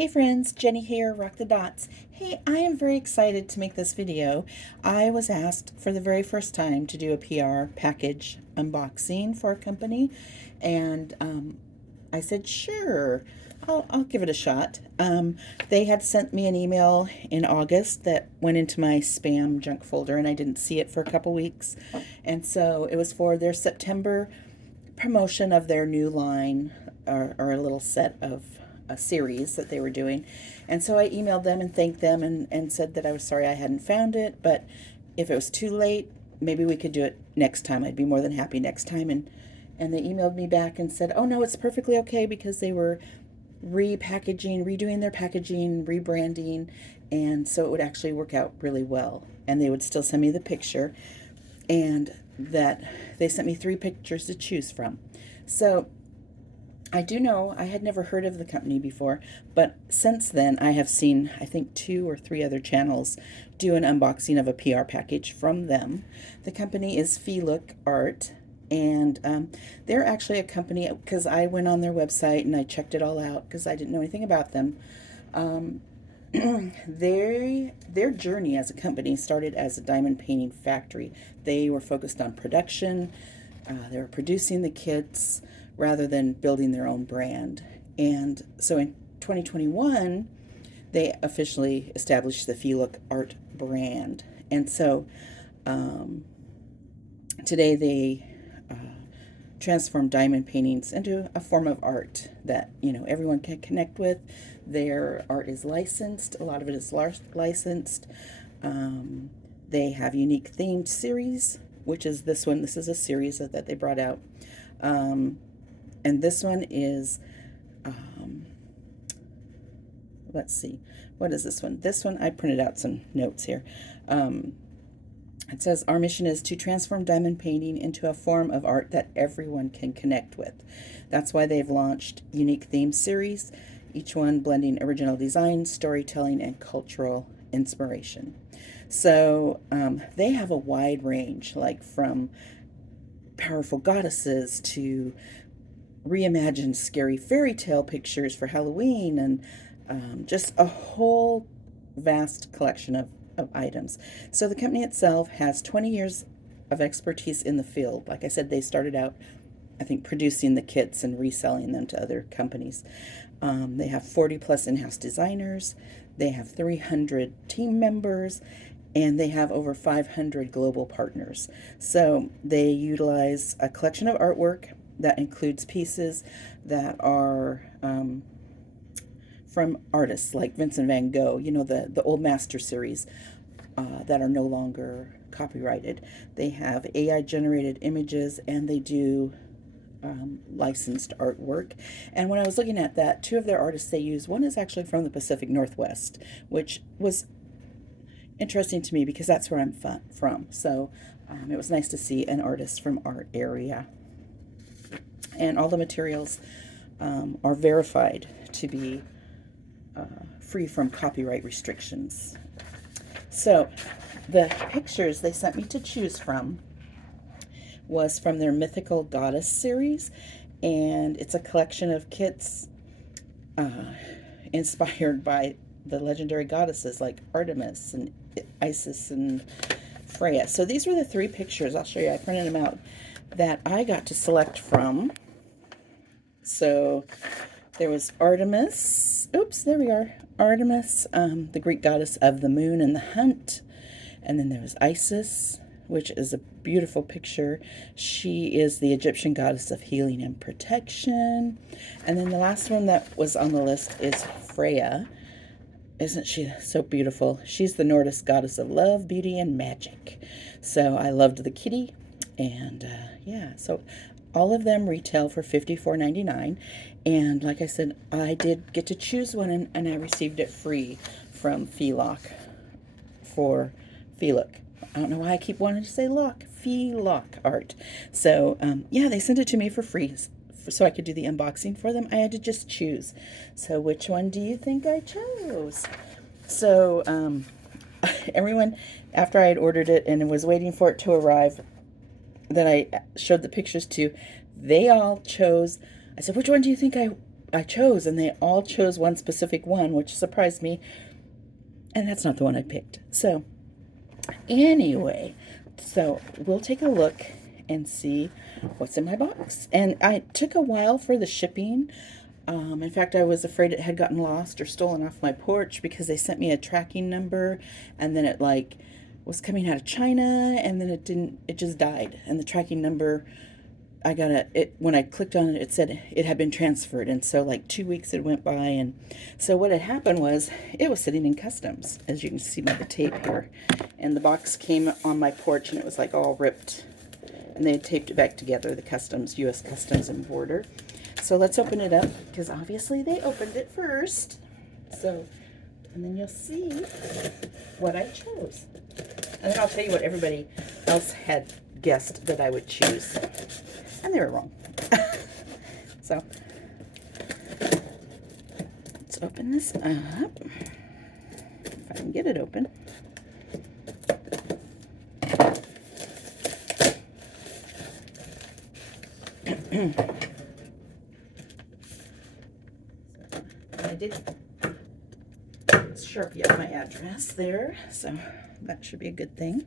Hey friends, Jenny here, Rock the Dots. Hey, I am very excited to make this video. I was asked for the very first time to do a PR package unboxing for a company, and I said, sure, I'll give it a shot. They had sent me an email in August that went into my spam junk folder, and I didn't see it for a couple weeks. And so it was for their September promotion of their new line, or a little set of a series that they were doing. And so I emailed them and thanked them and said that I was sorry I hadn't found it, but if it was too late, maybe we could do it next time. I'd be more than happy next time. And they emailed me back and said, oh no, it's perfectly okay, because they were repackaging, redoing their packaging, rebranding, and so it would actually work out really well. And they would still send me the picture, and that they sent me 3 pictures to choose from. So I do know I had never heard of the company before, but since then I have seen, I think, 2 or 3 other channels do an unboxing of a PR package from them. The company is FeeLook Art, and they're actually a company, because I went on their website and I checked it all out because I didn't know anything about them. Their journey as a company started as a diamond painting factory. They were focused on production. They were producing the kits rather than building their own brand. And so in 2021, they officially established the FeeLook Art brand. And so today they transform diamond paintings into a form of art that, everyone can connect with. Their art is licensed. A lot of it is licensed. They have unique themed series, which is this one. This is a series that they brought out. And this one is, let's see, what is this one? This one, I printed out some notes here. It says, our mission is to transform diamond painting into a form of art that everyone can connect with. That's why they've launched unique theme series, each one blending original design, storytelling, and cultural inspiration. So they have a wide range, like from powerful goddesses to reimagined scary fairy tale pictures for Halloween, and just a whole vast collection of items. So the company itself has 20 years of expertise in the field. Like I said, they started out, I think, producing the kits and reselling them to other companies. They have 40 plus in-house designers. They have 300 team members, and they have over 500 global partners. So they utilize a collection of artwork that includes pieces that are from artists like Vincent van Gogh, the old master series that are no longer copyrighted. They have AI generated images, and they do licensed artwork. And when I was looking at that, 2 of their artists they use, one is actually from the Pacific Northwest, which was interesting to me because that's where I'm from. So it was nice to see an artist from our area. And all the materials are verified to be free from copyright restrictions. So the pictures they sent me to choose from was from their Mythical Goddess series, and it's a collection of kits inspired by the legendary goddesses like Artemis and Isis and Freya. So these were the 3 pictures, I'll show you, I printed them out, that I got to select from. So there was Artemis, there we are, Artemis, the Greek goddess of the moon and the hunt. And then there was Isis, which is a beautiful picture. She is the Egyptian goddess of healing and protection. And then the last one that was on the list is Freya. Isn't she so beautiful? She's the Nordic goddess of love, beauty, and magic. So I loved the kitty. And yeah, so all of them retail for $54.99. And like I said, I did get to choose one, and I received it free from FeeLook for FeeLook. I don't know why I keep wanting to say lock. FeeLook Art. So yeah, they sent it to me for free so I could do the unboxing for them. I had to just choose. So which one do you think I chose? So everyone, after I had ordered it and was waiting for it to arrive, that I showed the pictures to, they all chose. I said, which one do you think I chose, and they all chose one specific one, which surprised me. And that's not the one I picked. So anyway, so we'll take a look and see what's in my box. And I took a while for the shipping. In fact, I was afraid it had gotten lost or stolen off my porch because they sent me a tracking number, and then it like was coming out of China, and then it just died. And the tracking number, when I clicked on it, it said it had been transferred. And so like 2 weeks had went by. And so what had happened was it was sitting in customs, as you can see by the tape here. And the box came on my porch, and it was like all ripped, and they had taped it back together, the customs, U.S. Customs and Border. So let's open it up, because obviously they opened it first. So, and then you'll see what I chose. And then I'll tell you what everybody else had guessed that I would choose. And they were wrong. So, let's open this up. If I can get it open. I did Sharpie up my address there, so that should be a good thing.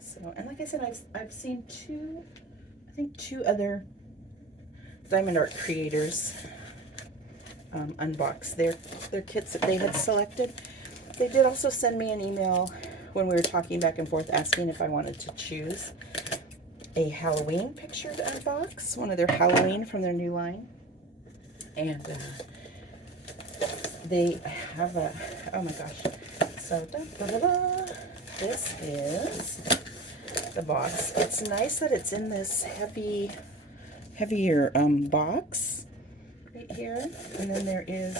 So, and like I said, I've seen two other diamond art creators unbox their kits that they had selected. They did also send me an email when we were talking back and forth asking if I wanted to choose a Halloween picture to unbox, one of their Halloween from their new line. And they have a, oh my gosh, so this is the box. It's nice that it's in this heavier box right here. And then there is,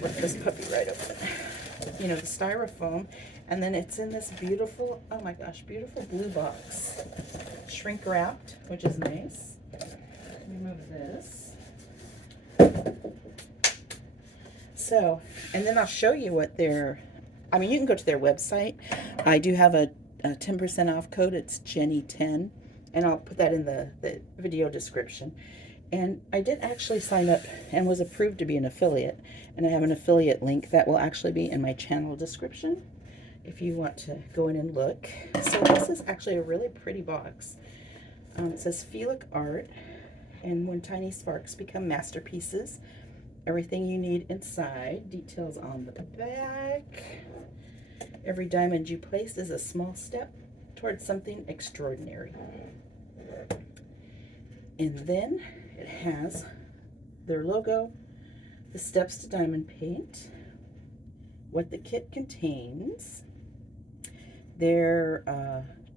with this puppy right open, you know, the styrofoam. And then it's in this beautiful, oh my gosh, beautiful blue box. Shrink wrapped, which is nice. Remove this. So, and then I'll show you what their, I mean, you can go to their website. I do have a 10% off code. It's Jenny10, and I'll put that in the video description. And I did actually sign up and was approved to be an affiliate, and I have an affiliate link that will actually be in my channel description if you want to go in and look. So this is actually a really pretty box. It says FeeLook Art, and when tiny sparks become masterpieces, everything you need inside. Details on the back. Every diamond you place is a small step towards something extraordinary. And then it has their logo, the steps to diamond paint, what the kit contains, their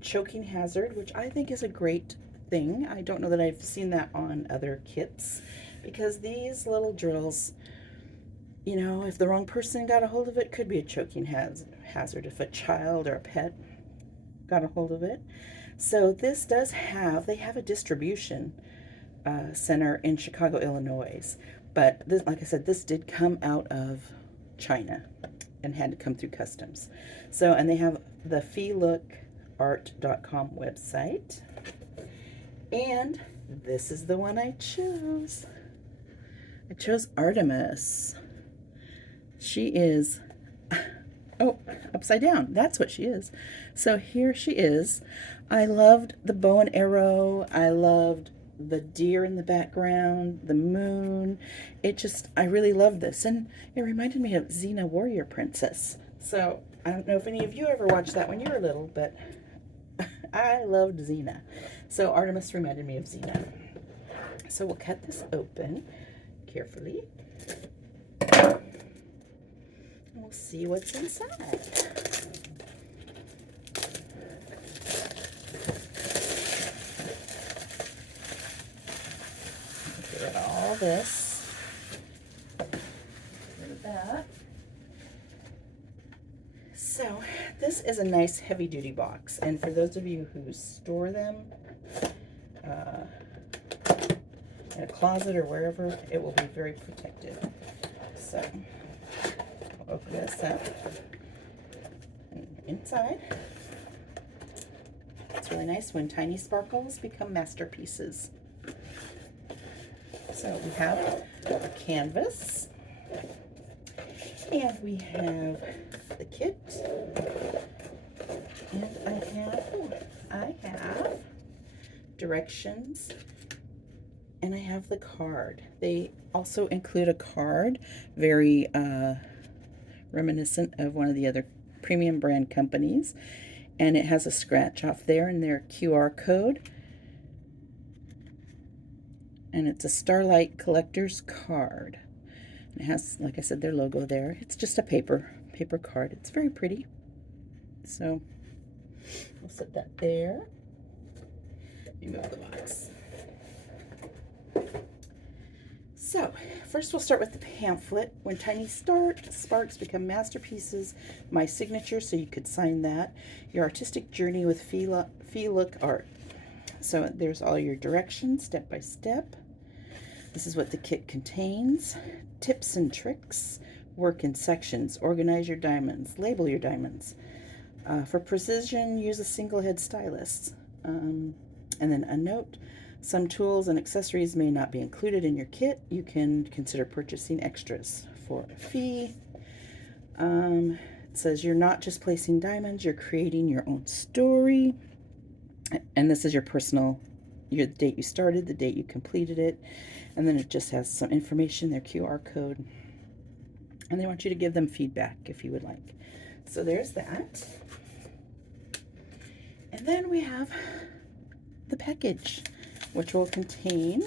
choking hazard, which I think is a great thing. I don't know that I've seen that on other kits, because these little drills, you know, if the wrong person got a hold of it, could be a choking hazard if a child or a pet got a hold of it. So this does have, they have a distribution center in Chicago, Illinois. But this, like I said, this did come out of China and had to come through customs. So, and they have the FeeLookArt.com website. And this is the one I chose. I chose Artemis. She is, oh, upside down. That's what she is. So here she is. I loved the bow and arrow. I loved the deer in the background, the moon. I really loved this. And it reminded me of Xena Warrior Princess. So I don't know if any of you ever watched that when you were little, but I loved Xena. So Artemis reminded me of Xena. So we'll cut this open carefully. And we'll see what's inside. Get rid of all this. Get rid of that. So this is a nice heavy-duty box, and for those of you who store them in a closet or wherever, it will be very protected. So we'll open this up. And inside, it's really nice when tiny sparkles become masterpieces. So we have a canvas, and we have the kit, and I have directions, and I have the card. They also include a card, very reminiscent of one of the other premium brand companies, and it has a scratch off there and their QR code, and it's a Starlight Collector's card. It has, like I said, their logo there. It's just a paper card. It's very pretty. So we'll set that there. Remove the box. So first we'll start with the pamphlet. When tiny sparks become masterpieces, my signature, so you could sign that. Your artistic journey with FeeLook Art. So there's all your directions, step by step. This is what the kit contains. Tips and tricks. Work in sections. Organize your diamonds. Label your diamonds. For precision, use a single head stylus. And then a note. Some tools and accessories may not be included in your kit. You can consider purchasing extras for a fee. It says you're not just placing diamonds, you're creating your own story. And this is your personal, the date you started, the date you completed it. And then it just has some information, their QR code. And they want you to give them feedback if you would like. So there's that. And then we have the package, which will contain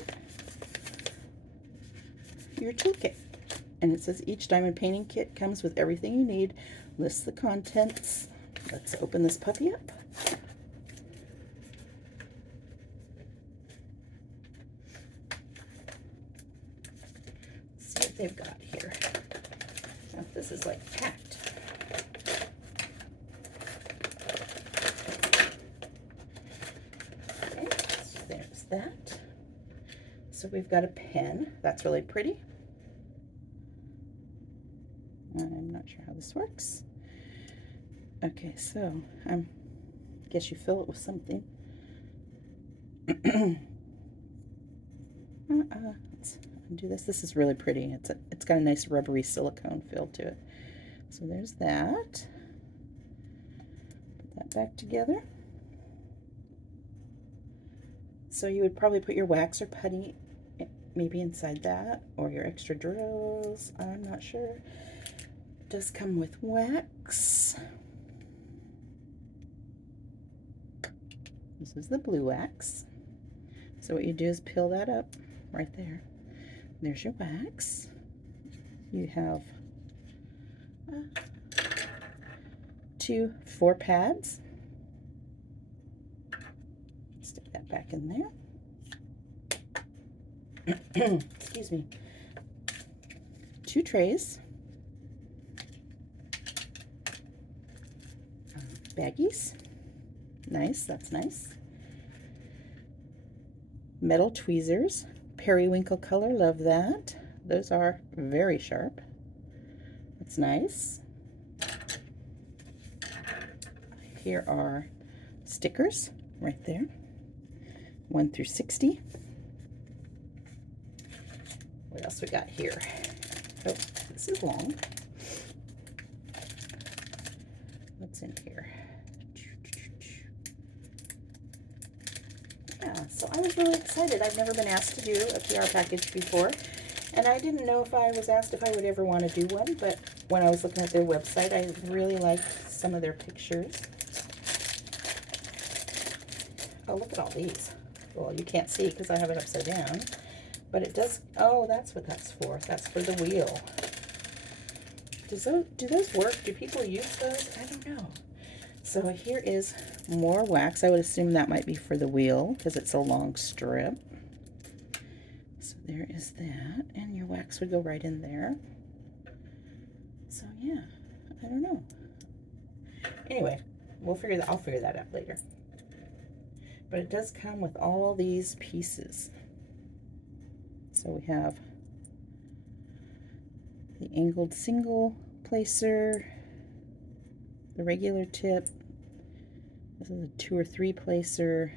your toolkit. And it says each diamond painting kit comes with everything you need. Lists the contents. Let's open this puppy up. See what they've got here. Now, this is like packed. There's that. So we've got a pen. That's really pretty. I'm not sure how this works. Okay, so I guess you fill it with something. Let's undo this. This is really pretty. It's got a nice rubbery silicone feel to it. So there's that. Put that back together. So you would probably put your wax or putty maybe inside that, or your extra drills. I'm not sure. It does come with wax. This is the blue wax. So what you do is peel that up right there. There's your wax. You have 4 pads. Stick that back in there. Excuse me. 2 trays. Baggies. Nice, that's nice. Metal tweezers. Periwinkle color, love that. Those are very sharp. That's nice. Here are stickers right there. 1 through 60. What else we got here? Oh, this is long. What's in here? Yeah, so I was really excited. I've never been asked to do a PR package before, and I didn't know if I was asked if I would ever want to do one, but when I was looking at their website, I really liked some of their pictures. Oh, look at all these. Well, you can't see because I have it upside down, but it does, oh, that's what that's for. That's for the wheel. Do those work? Do people use those? I don't know. So here is more wax. I would assume that might be for the wheel because it's a long strip. So there is that, and your wax would go right in there. So yeah, I don't know. Anyway, I'll figure that out later. But it does come with all these pieces. So we have the angled single placer, the regular tip. This is a 2 or 3 placer,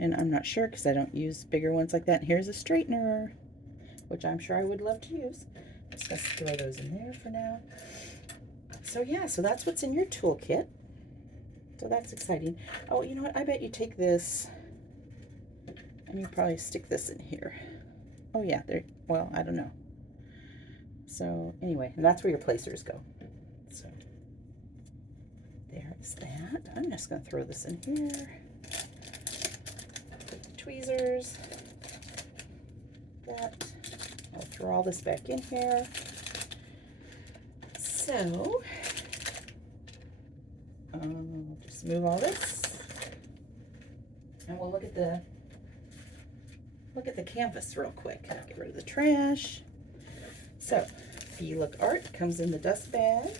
And I'm not sure because I don't use bigger ones like that. And here's a straightener, which I'm sure I would love to use. Just gonna throw those in there for now. So yeah, so that's what's in your toolkit. So that's exciting. Oh, you know what? I bet you take this and you probably stick this in here. Oh yeah, there. Well, I don't know. So anyway, and that's where your placers go. So there's that. I'm just gonna throw this in here. Put the tweezers. That. I'll throw all this back in here. So just move all this, and we'll look at the canvas real quick. Get rid of the trash. So, FeeLook Art comes in the dust bag.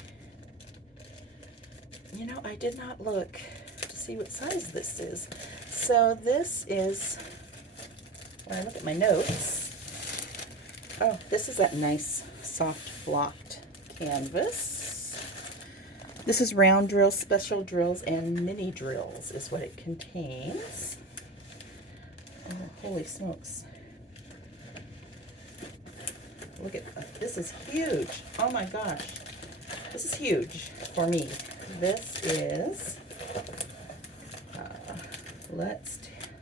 You know, I did not look to see what size this is. So this is, when I look at my notes, oh, this is that nice soft flocked canvas. This is round drills, special drills, and mini drills is what it contains. Oh, holy smokes. Look at, this is huge. Oh my gosh. This is huge for me. This is, let's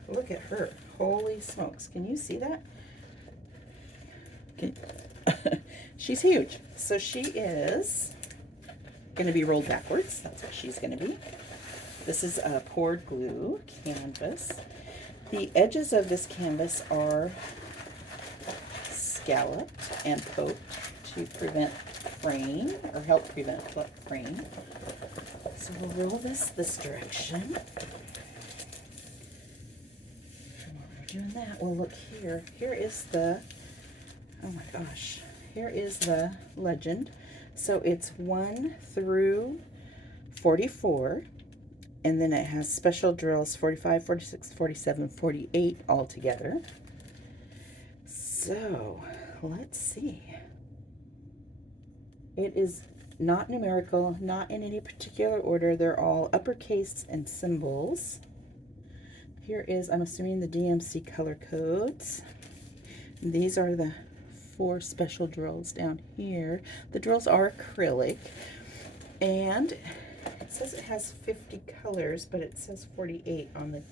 look at her. Holy smokes. Can you see that? She's huge. So she is going to be rolled backwards. That's what she's going to be. This is a poured glue canvas. The edges of this canvas are scalloped and poked to prevent fraying, or help prevent fraying. So we'll roll this direction. And while we're doing that, we'll look here. Here is the, oh my gosh, here is the legend. So it's 1 through 44, and then it has special drills 45, 46, 47, 48 all together. So let's see. It is not numerical, not in any particular order. They're all uppercase and symbols. Here is, I'm assuming, the DMC color codes. These are the 4 special drills down here. The drills are acrylic, and it says it has 50 colors, but it says 48 on the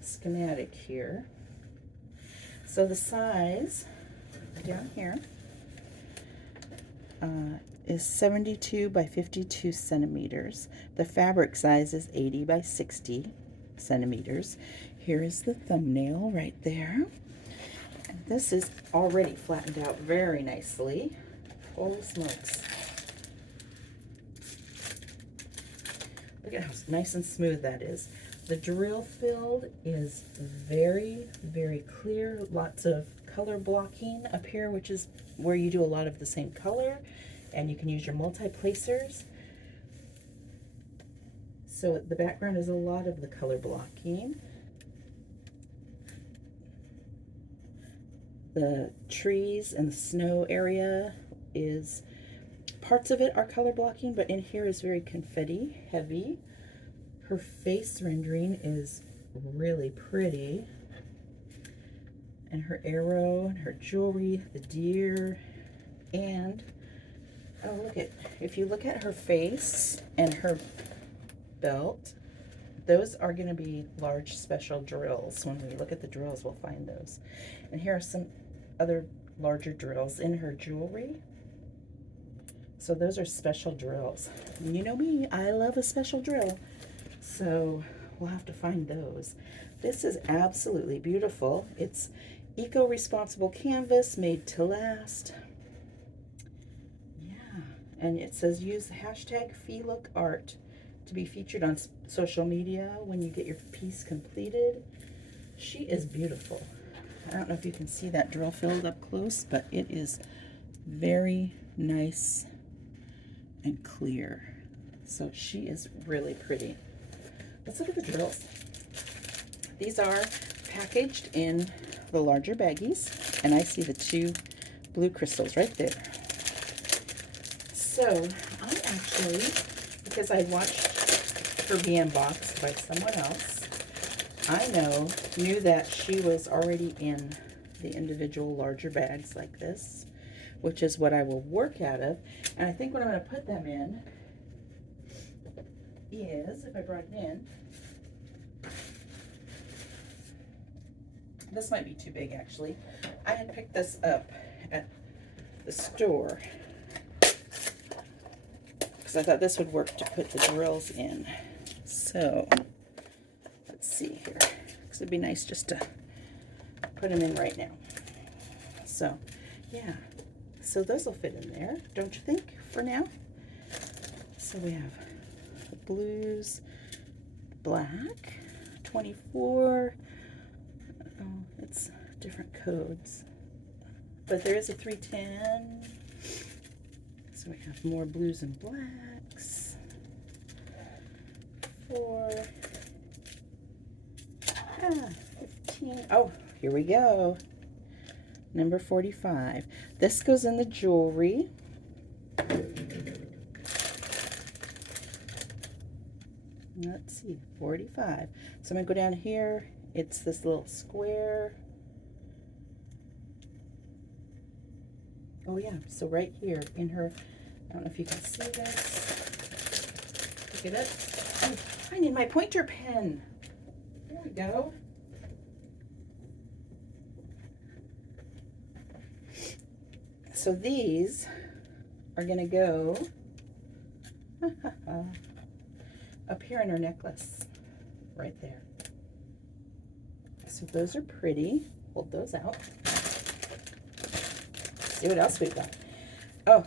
schematic here. So the size down here is 72 by 52 centimeters. The fabric size is 80 by 60 centimeters. Here is the thumbnail right there. And this is already flattened out very nicely. Holy smokes. Look at how nice and smooth that is. The drill field is very, very clear. Lots of color blocking up here, which is where you do a lot of the same color, and you can use your multi-placers. So the background is a lot of the color blocking. The trees and the snow area is, parts of it are color blocking, but in here is very confetti heavy. Her face rendering is really pretty. And her arrow and her jewelry, the deer, and oh, look at, if you look at her face and her belt, those are going to be large special drills. When we look at the drills, we'll find those. And here are some other larger drills in her jewelry. So those are special drills. You know me, I love a special drill. So we'll have to find those. This is absolutely beautiful. It's eco-responsible canvas made to last. Yeah, and it says use the hashtag FeeLook Art to be featured on social media when you get your piece completed. She is beautiful. I don't know if you can see that drill filled up close, but it is very nice and clear. So she is really pretty. Let's look at the drills. These are packaged in the larger baggies, and I see the 2 blue crystals right there. So I actually, because I watched her be unboxed by someone else, I knew that she was already in the individual larger bags like this, which is what I will work out of. And I think what I'm going to put them in is, if I brought it in, this might be too big actually. I had picked this up at the store because I thought this would work to put the drills in. So let's see here, because it'd be nice just to put them in right now. So yeah, so those will fit in there, don't you think, for now? So we have the blues, black, 24. Oh, it's different codes, but there is a 310. So we have more blues and blacks. 4, 15. Oh, here we go. Number 45. This goes in the jewelry. Let's see, 45. So I'm gonna go down here. It's this little square. Oh yeah, so right here in her, I don't know if you can see this. Look at it. Oh, I need my pointer pen. There we go. So these are gonna go up here in her necklace, right there. So those are pretty. Hold those out. See what else we've got. Oh,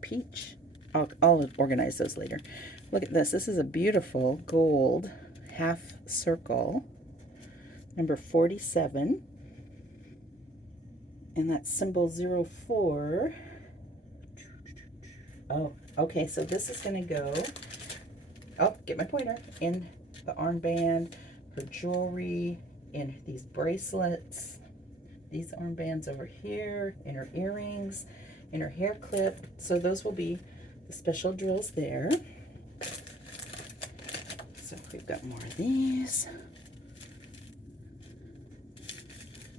peach. I'll organize those later. Look at this. This is a beautiful gold half circle, number 47. And that's symbol 04. Oh, okay. So this is going to go, oh, get my pointer, in the armband, her jewelry, in these bracelets, these armbands over here, in her earrings, in her hair clip. So those will be the special drills there. So we've got more of these.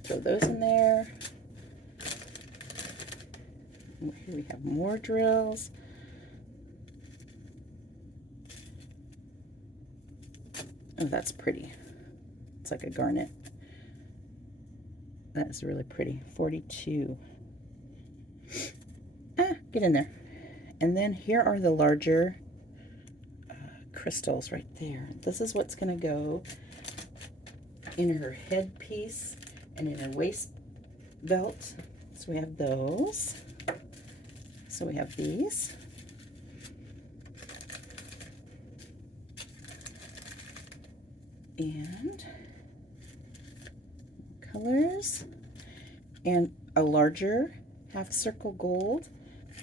Throw those in there. Here we have more drills. Oh, that's pretty. It's like a garnet. That is really pretty. 42. Get in there. And then here are the larger crystals right there. This is what's going to go in her headpiece and in her waist belt. So we have those. So we have these. And colors. And a larger half circle gold.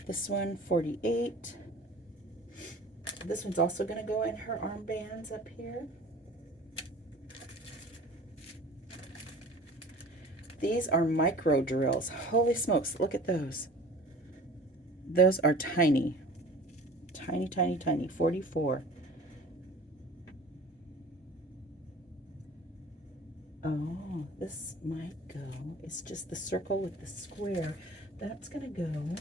This one, 48. This one's also going to go in her armbands up here. These are micro drills. Holy smokes, look at those. Those are tiny. Tiny, tiny, tiny. 44. Oh, this might go. It's just the circle with the square. That's going to go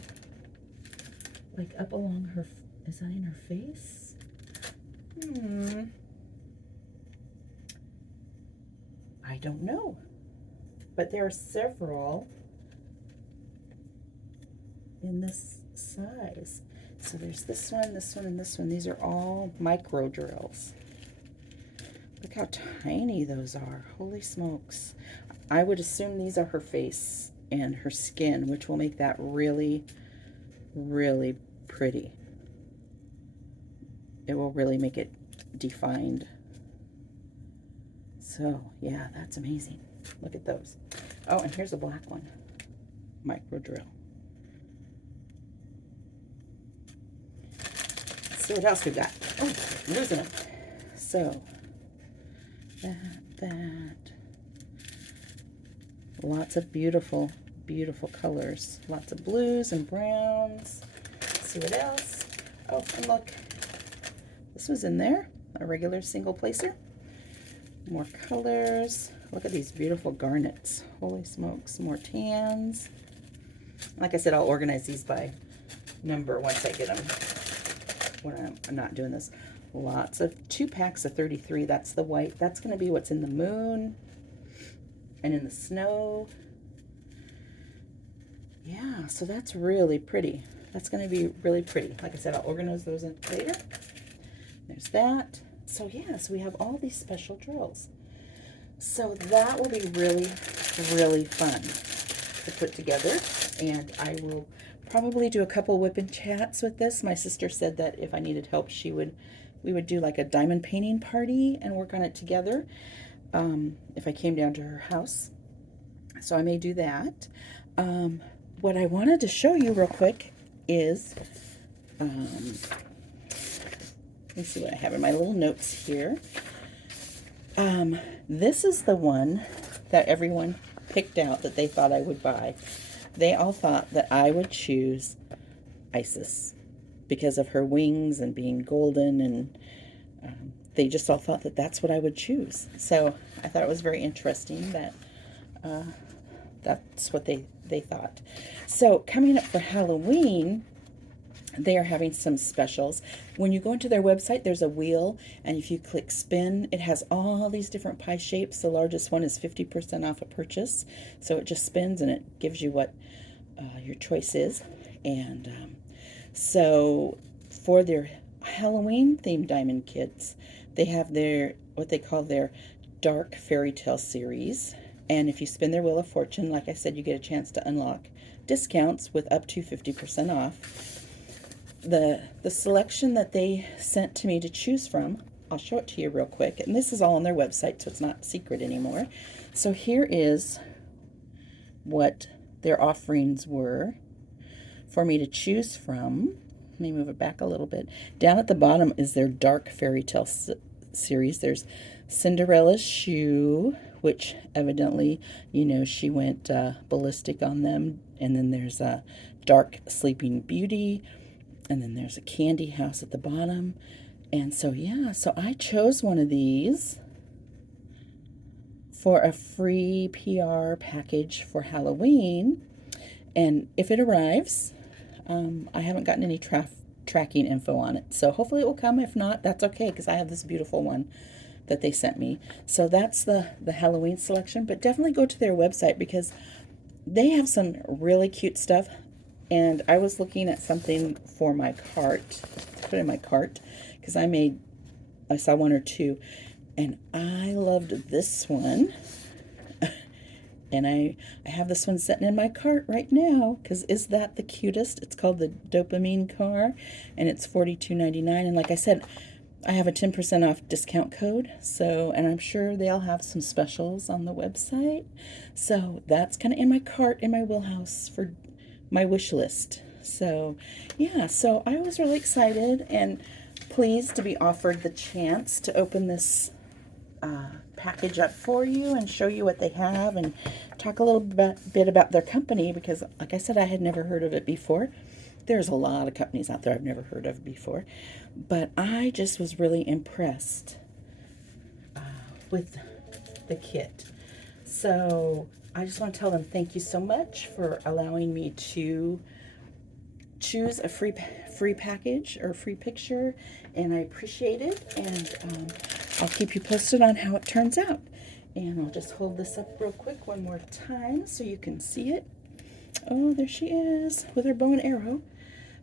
like up along her. Is that in her face? I don't know. But there are several in this size. So there's this one, and this one. These are all micro drills. Look how tiny those are. Holy smokes. I would assume these are her face and her skin, which will make that really, really pretty. It will really make it defined. So yeah, that's amazing. Look at those. Oh, and here's a black one. Micro drill. Let's see what else we got. Oh, losing them. So that. Lots of beautiful, beautiful colors. Lots of blues and browns. Let's see what else. Oh, and look. This was in there. A regular single placer. More colors. Look at these beautiful garnets. Holy smokes, more tans. Like I said, I'll organize these by number once I get them, when I'm not doing this. Lots of 2 packs of 33. That's the white. That's going to be what's in the moon and in the snow. Yeah, so that's really pretty. That's going to be really pretty. Like I said, I'll organize those in later. There's that. So yeah, so we have all these special drills. So that will be really, really fun to put together. And I will probably do a couple whip and chats with this. My sister said that if I needed help, we would do like a diamond painting party and work on it together if I came down to her house. So I may do that. What I wanted to show you real quick is, let me see what I have in my little notes here. This is the one that everyone picked out that they thought I would buy. They all thought that I would choose Isis because of her wings and being golden, and they just all thought that that's what I would choose. So I thought it was very interesting that that's what they thought. So coming up for Halloween, they are having some specials. When you go into their website, there's a wheel, and if you click spin, it has all these different pie shapes. The largest one is 50% off a purchase. So it just spins and it gives you what your choice is. And so for their Halloween themed diamond kits, they have their what they call their dark fairy tale series. And if you spin their Wheel of Fortune, like I said, you get a chance to unlock discounts with up to 50% off. The selection that they sent to me to choose from, I'll show it to you real quick. And this is all on their website, so it's not secret anymore. So here is what their offerings were for me to choose from. Let me move it back a little bit. Down at the bottom is their dark fairy tale series. There's Cinderella's shoe, which evidently, you know, she went ballistic on them. And then there's a dark sleeping beauty. And then there's a candy house at the bottom. And so, yeah, so I chose one of these for a free PR package for Halloween. And if it arrives, I haven't gotten any tracking info on it. So hopefully it will come. If not, that's okay, because I have this beautiful one that they sent me. So that's the Halloween selection. But definitely go to their website because they have some really cute stuff. And I was looking at something for my cart, to put in my cart, because I saw one or two, and I loved this one. And I have this one sitting in my cart right now, because is that the cutest? It's called the Dopamine Car, and it's $42.99. And like I said, I have a 10% off discount code, so, and I'm sure they'll have some specials on the website. So that's kind of in my cart, in my wheelhouse for my wish list. So yeah, so I was really excited and pleased to be offered the chance to open this package up for you and show you what they have and talk a little bit about their company, because like I said, I had never heard of it before. There's a lot of companies out there I've never heard of before, but I just was really impressed with the kit. So I just want to tell them thank you so much for allowing me to choose a free package or free picture, and I appreciate it. And I'll keep you posted on how it turns out. And I'll just hold this up real quick one more time so you can see it. Oh, there she is with her bow and arrow.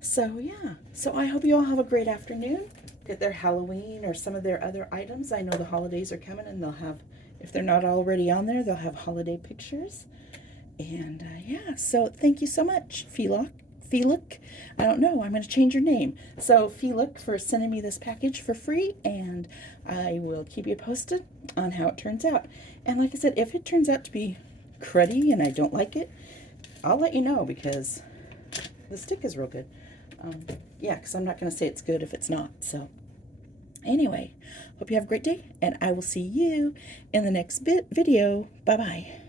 So yeah, so I hope you all have a great afternoon. Get their Halloween or some of their other items. I know the holidays are coming, and they'll have, if they're not already on there, they'll have holiday pictures. And yeah, so thank you so much, FeeLook. I don't know, I'm going to change your name. So FeeLook for sending me this package for free, and I will keep you posted on how it turns out. And like I said, if it turns out to be cruddy and I don't like it, I'll let you know, because the stick is real good. Yeah, because I'm not going to say it's good if it's not. So anyway, hope you have a great day, and I will see you in the next video. Bye-bye.